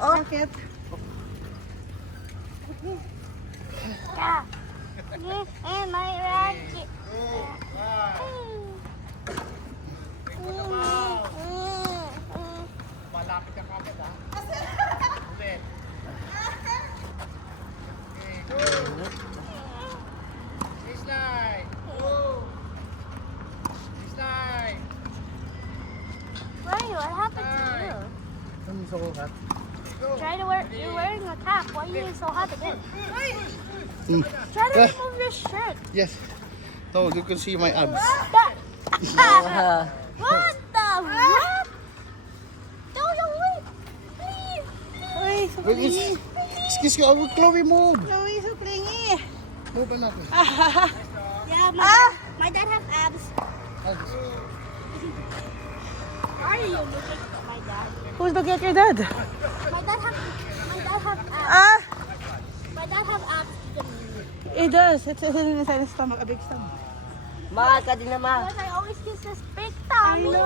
Oh. Bakit? And my racket. Malapit ka kagad ha. Ulit. Okay, go. Baseline. Baseline. Ray, what happened to you? Ano sa kukat? Try to wear. You're wearing a cap. Why are you so hot again? Try to remove your shirt. Yes. No, you can see my abs. What the what? Don't wait. Please. Ay, so Pues, klingi. Excuse me, Chloe, move. Chloe, so klingi. Move anak. Yeah, my dad has abs. Why are you looking at my dad? Who's looking at your dad? My dad have abs. Ah, My dad have abs to me. it does. It's inside his stomach, a big stomach. Mahal ka din naman. Because I always kiss this big tummy.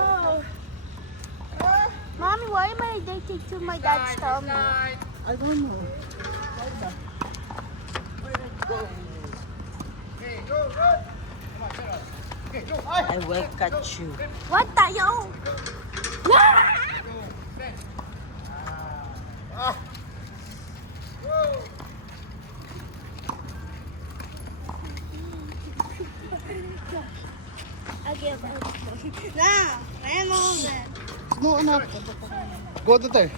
Mommy, why am I addicted to my dad's tummy? I don't know. Okay, go, go. Come on, shut up. Okay, go. I will catch you. What the yo? Yeah! Go. Set. Ah. Go. I give up. Now, remove it. No, anak. Go to there.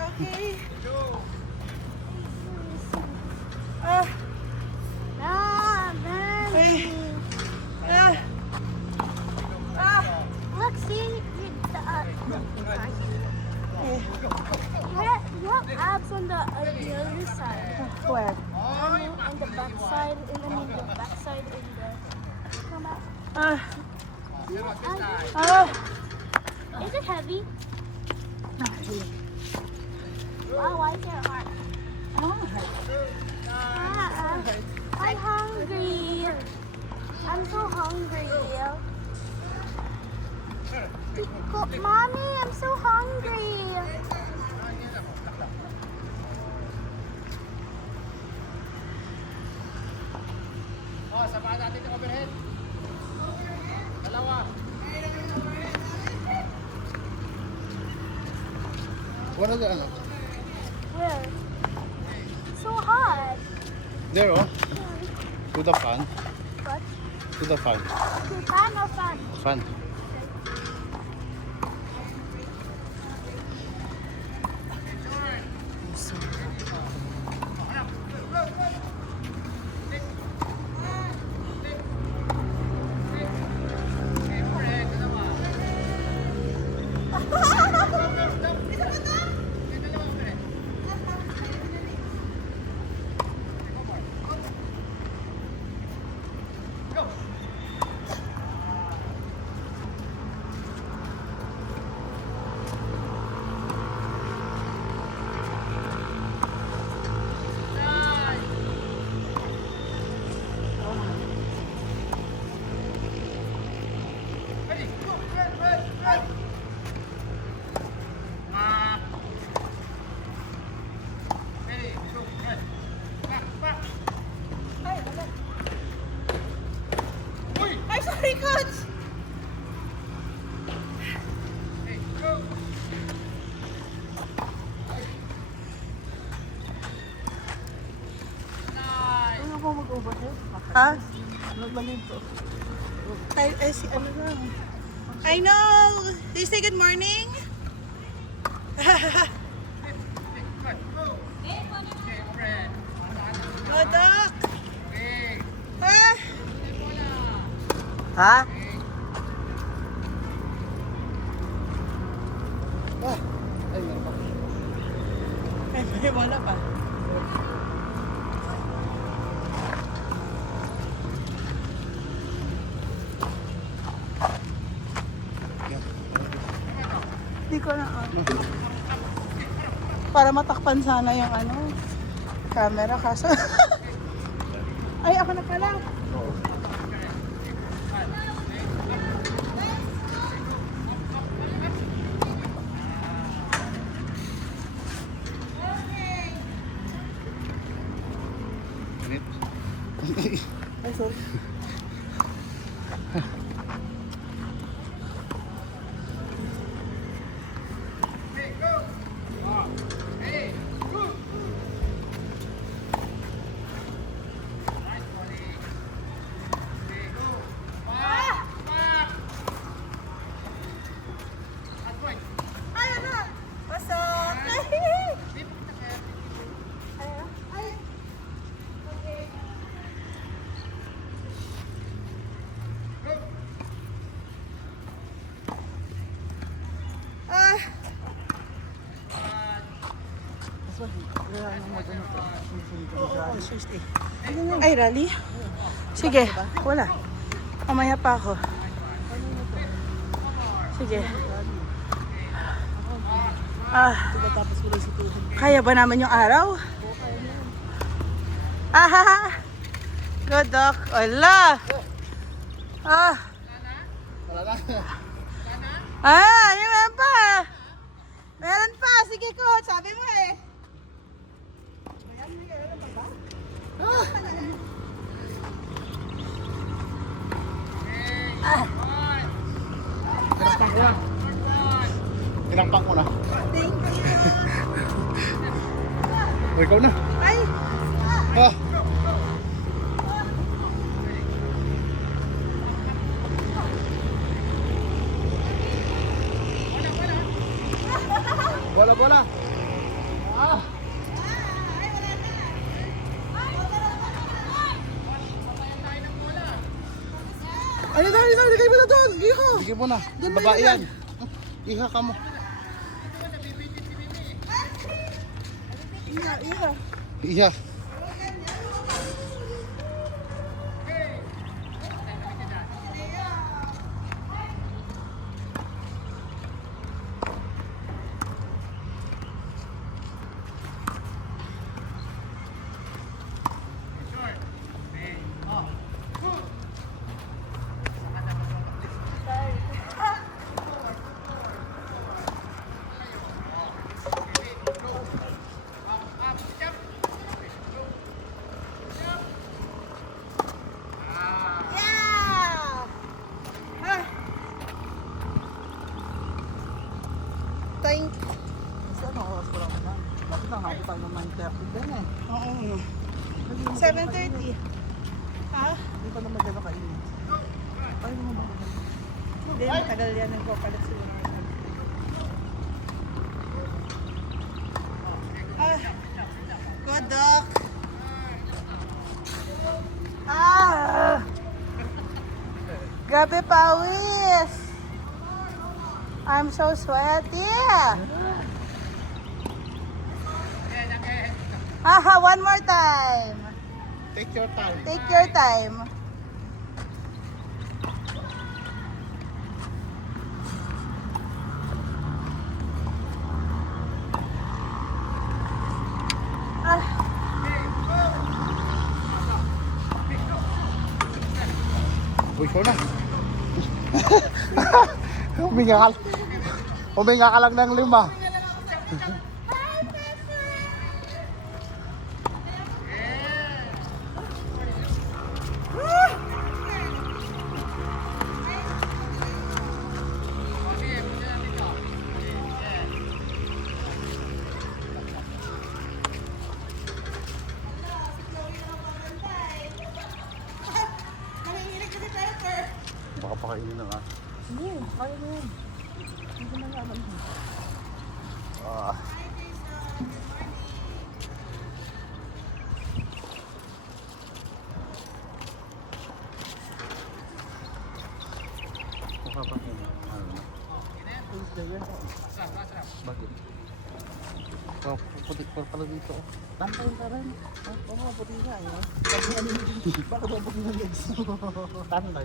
Okay. Go. Ah, Hey. Ah. look, see, you have abs on the other side. Where? And the back side, and I mean the back side and the. Come out. Ah. Oh. Is it heavy? Wow, why is it hard? I'm hungry. I'm so hungry. Mommy, I'm so hungry. Oh, sabahan natin yung overhead. Dalawa. What are the ano? Where? So hot. There, oh. To the fan. What? To the fan. Fan or fan? Fan. Ay, sorry, coach. Ano po mag-overhead? Ha? Nagbalito. Ay, si ano lang. I know! Do you say good morning? Oh, Doc! Ah! Ha? Ay, meron pa. Ay, may wala pa. Hindi ko na para matakpan sana yung ano, camera kaso. Ay, ako na pala. Ay, sorry. Ay, rally? Sige, wala. Mamaya pa ako. Sige. Kaya ba naman yung araw? Good dog. Wala. Meron pa. Meron pa. Sige, coach. Sabi mo eh. Tinampak mo na. Thank you. O, ikaw na. Ay! Ah. Bola. Ah. Ay, lagay mo na doon. Iho. Sige mo na. Doon mo Babae yan. yan. Iha ka mo. Iho. Iha. Thank you. Ano oras pa lang naman? Bakit na nga tayo ng 9:30 din eh. Oo. 7:30. Ha? Hindi pa naman gano'n kainit. Tayo naman ba? Hindi, matagal yan ang papalit sila. Good dog. Grabe pawis. I'm so sweaty. One more time. Take your time. Take your time. Uy, ikaw na. Huminga ka lang ng 5. Baka pakainin na nga. Hindi, kaya mo yan. Hindi na naman. Ah. Baka pakainin. Ano na? Bakit? Oh, putik pa pala dito. Tantayin ka rin. Oo, puti nga. Bakit ba puti ng legs? Tantay.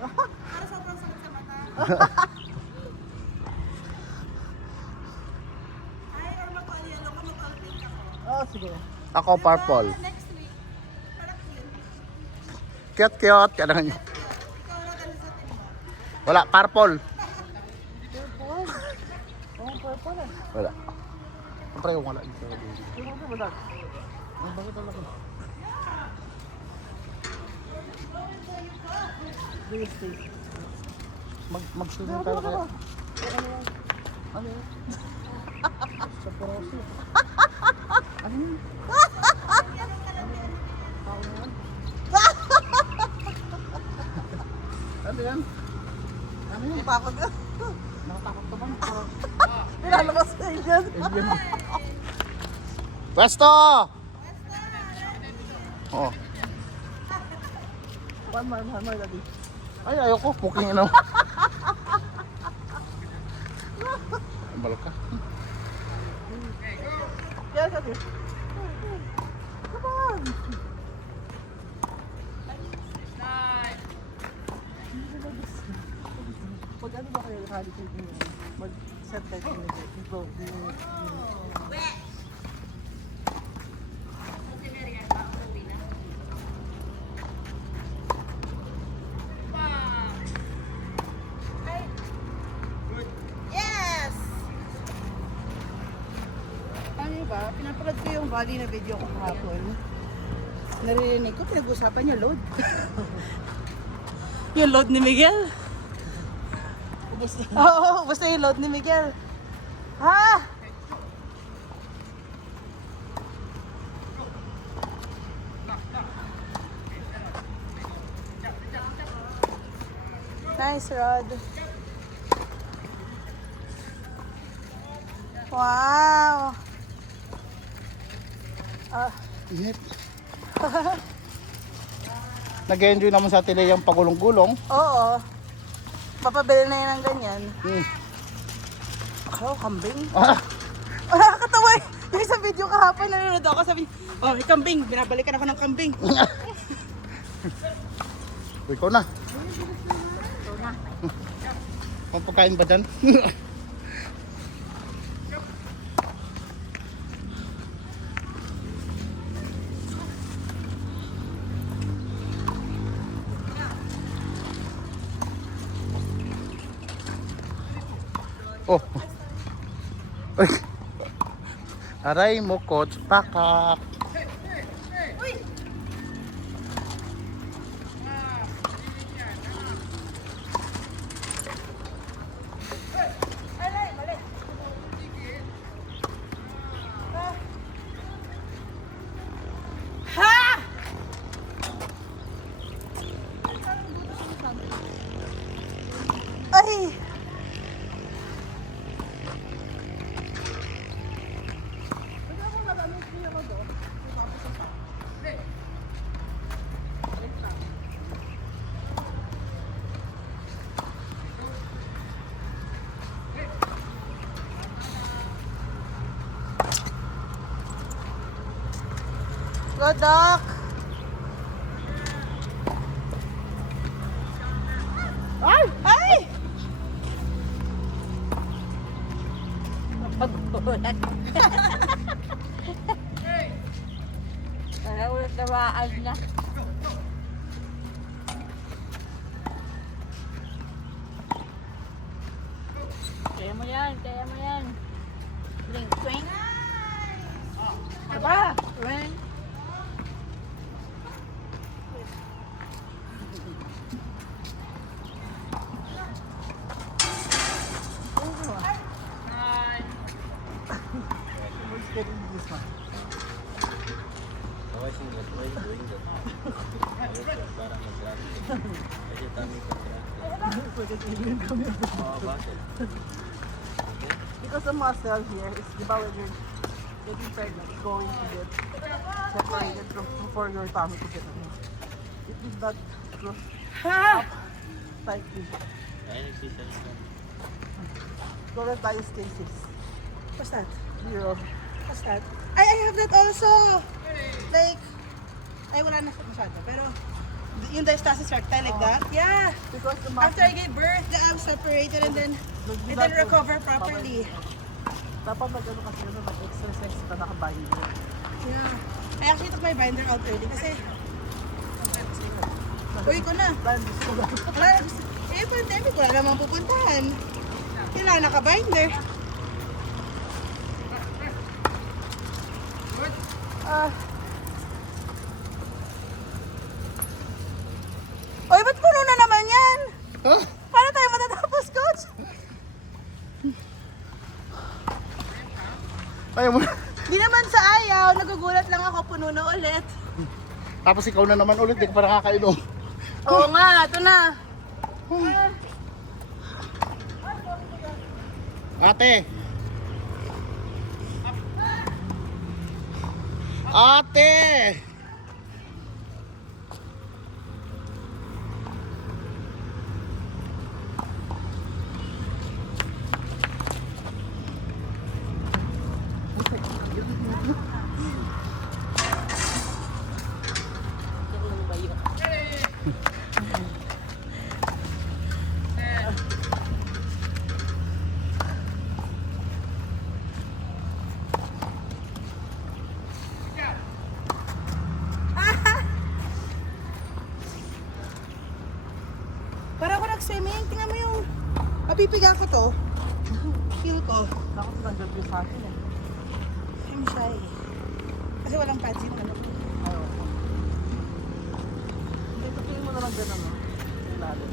Para sobrang sakit sa mata. Ay, or magpa-yellow ka, magpa-pink ako. Oo, sige. Ako purple. Next week, parang yun. Cute. Kaya lang. Ikaw lang kasi sa team mo. Wala, purple. Oo, purple eh. Wala. Siyempre yung wala dito. Sino ka ba? Bakit talaga? Do you stay? Mag-swimming tayo kaya. Ano yun? Sa poroso. Ano yun? Tao na yan? Ano yan? Ano yun? Takot ka. Nakatakot ka man. Nilalabas ka yun. Pwesto! Oh. One more, daddy. Ay, ayoko. Puking ino. Balo ka. Yes, daddy. Come on. Mag ano ba kayo kali ko mag-set kayo ng Yes! Ano ba? Pinapanood ko yung body na video ko kahapon. Naririnig ko, pinag-usapan niya load. Yung load ni Miguel? ubos na. Oo, basta yung load ni Miguel. Ha? Nice, Rod. Wow. Init. Nag-enjoy naman sa tila yung pagulong-gulong. Oo. Papabili na yun ng ganyan. Hmm. Akala ko kambing. Ah, Nakakatawa eh. Yung sa video kahapon, nanonood ako, sabi, oh, may kambing. Binabalikan ako ng kambing. ikaw na. Pagpakain ba dyan? Oh. Ay. Aray mo, coach. Pakak. Ay! Good dog. Ay! Ay! Pagbulat. Kaya ulit nawaan na. Kaya mo yan, kaya mo yan. Swing, swing. Aba, swing. Because the muscle here is, di ba, when you're getting pregnant, it's going to get separated for your tummy to get in. It is not close up tightly. Current diastasis. What's that? 0. What's that? I have that also. Like, ay wala na masyado. Pero, yung diastasis recti like that? Yeah. Because the After I gave birth, the abs separated and then it didn't recover properly. dapat mag-ano kasi mag-exercise ka naka-binder. Yeah. I actually took my binder out early kasi uwi ko na. Wala na. Eh, pandemic, wala namang pupuntahan. Kailangan naka-binder. Uy, ba't puno na naman yan? Tapos ikaw na naman ulit, di ka pa nakakainom. Oo nga, ito na. Ate! Ate! Para ako nag-swimming, tingnan mo yung mapipiga ko to. Feel ko. Ako nandun din sa akin eh. I'm shy. Kasi walang pads yung ano. Ayaw. Hindi, tutuin mo na lang gano'n, no? Lalo.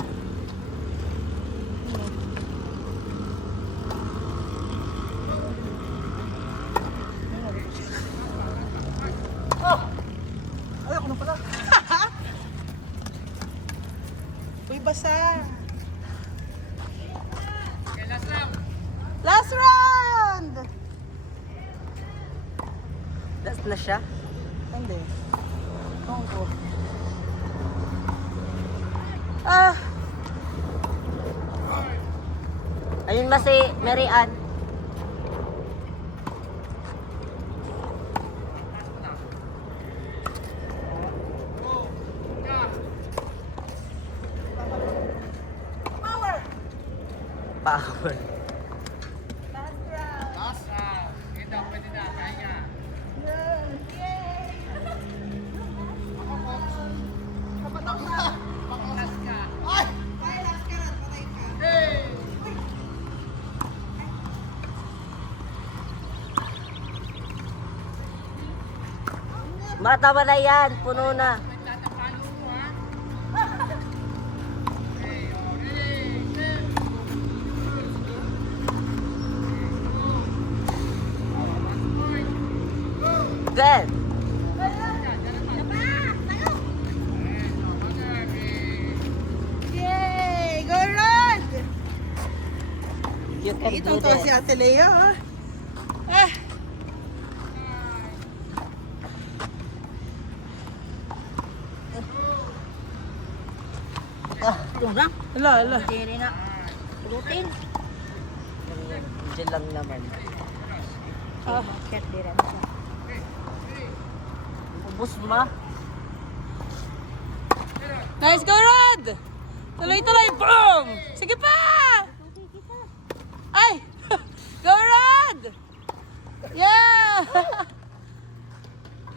Oh! Ayaw ko na pala. Uy, basa. Last round! Last na siya? Hindi. Ewan ko. Ayun ba si Mary Ann? Power. Matawa na yan, puno na. Good. Yay! Go Rod! You can do Itong to si this. Ate Leo. Ah! Ito na. Ala, ala. Hindi na. Pulutin. Diyan lang naman. Ah. Cat di rin siya. Ubus ma. Nice, go Rod! Tuloy-tuloy, boom! Sige pa! Ay! Go Rod! Yeah!